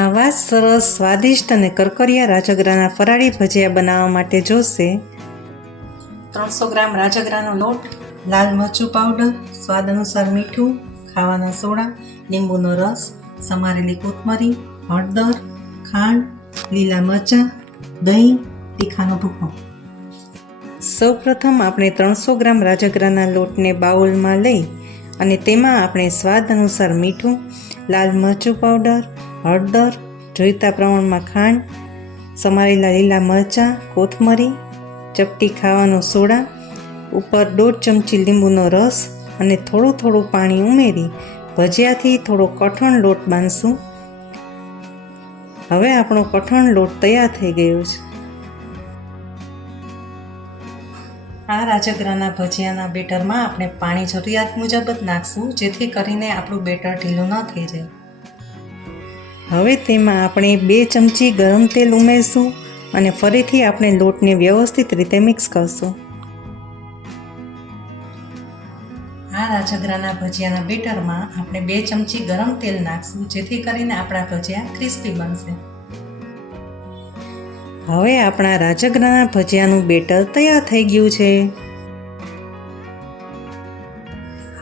આવા સરસ સ્વાદિષ્ટ અને કરકરિયા રાજગરાના ફરાળી ભજીયા બનાવવા માટે જોશે 300 ગ્રામ રાજગરાનો લોટ, લાલ મરચું પાવડર, સ્વાદ અનુસાર મીઠું, ખાવાના સોડા, લીંબુનો રસ, સમારેલી કોથમરી, હળદર, ખાંડ, લીલા મરચાં, દહીં, તીખાનો ભૂકો. સૌપ્રથમ આપણે 300 ગ્રામ રાજગરાના લોટને બાઉલમાં લઈ અને તેમાં આપણે સ્વાદ અનુસાર મીઠું, લાલ મરચું પાવડર, હળદર, જોઈતા પ્રમાણમાં ખાંડ, સમારેલા લીલા મરચાં, કોથમરી, ચપટી ખાવાનો સોડા, ઉપર 1.5 ચમચી લીંબુનો રસ અને થોડું થોડું પાણી ઉમેરી ભજીયાથી થોડો કઠણ લોટ બાંધશું. હવે આપણો કઠણ લોટ તૈયાર થઈ ગયો છે. આ રાજગરાના ભજીયાના બેટરમાં આપણે પાણી જરૂરિયાત મુજબ જ નાખશું, જેથી કરીને આપણું બેટર ઢીલું ન થઈ જાય. હવે તેમાં આપણે 2 ચમચી ગરમ તેલ ઉમેરશું અને ફરીથી આપણે લોટને વ્યવસ્થિત રીતે મિક્સ કરશું. આ રાજગરાના ભજીયાના બેટરમાં આપણે 2 ચમચી ગરમ તેલ નાખશું, જેથી કરીને આપણા ભજીયા ક્રિસ્પી બનશે. હવે આપણા રાજગરાના ભજીયાનું બેટર તૈયાર થઈ ગયું છે.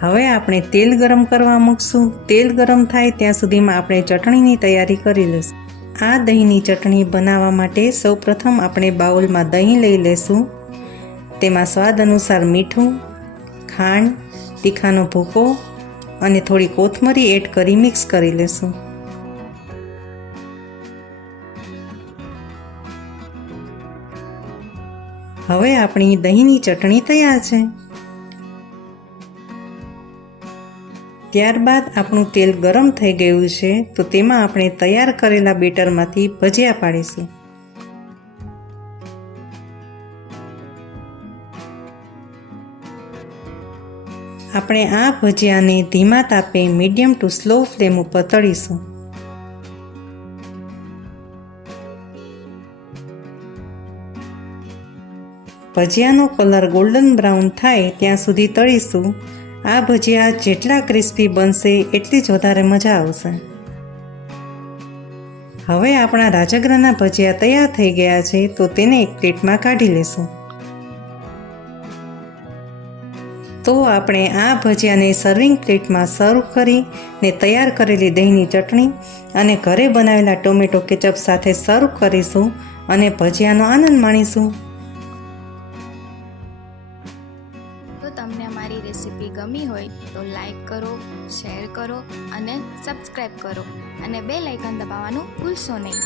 હવે આપણે તેલ ગરમ કરવા મૂકશું. તેલ ગરમ થાય ત્યાં સુધીમાં આપણે ચટણીની તૈયારી કરી લઈશું. આ દહીંની ચટણી બનાવવા માટે સૌપ્રથમ આપણે બાઉલમાં દહીં લઈ લઈશું. તેમાં સ્વાદ અનુસાર મીઠું, ખાંડ, તીખાનો ભૂકો અને થોડી કોથમરી એડ કરી મિક્સ કરી લઈશું. હવે આપણી દહીંની ચટણી તૈયાર છે. ત્યારબાદ આપણું તેલ ગરમ થઈ ગયું છે, તો તેમાં આપણે તૈયાર કરેલા બેટરમાંથી ભજીયા પાડીશું. આપણે આ ભજીયાને ધીમા તાપે મીડિયમ ટુ સ્લો ફ્લેમ ઉપર તળીશું. ભજીયાનો કલર ગોલ્ડન બ્રાઉન થાય ત્યાં સુધી તળીશું. આ ભજીયા જેટલા ક્રિસ્પી બનશે એટલી જ વધારે મજા આવશે. હવે આપણા રાજગરાના ભજીયા તૈયાર થઈ ગયા છે, તો તેને એક પ્લેટમાં કાઢી લેશું. તો આપણે આ ભજીયાને સર્વિંગ પ્લેટમાં સર્વ કરીને તૈયાર કરેલી દહીંની ચટણી અને ઘરે બનાવેલા ટોમેટો કેચઅપ સાથે સર્વ કરીશું અને ભજીયાનો આનંદ માણીશું. તો તમને અમારી રેસીપી ગમી હોય તો લાઈક કરો, શેર કરો અને સબસ્ક્રાઈબ કરો અને બેલ આઇકન દબાવવાનું ભૂલશો નહીં.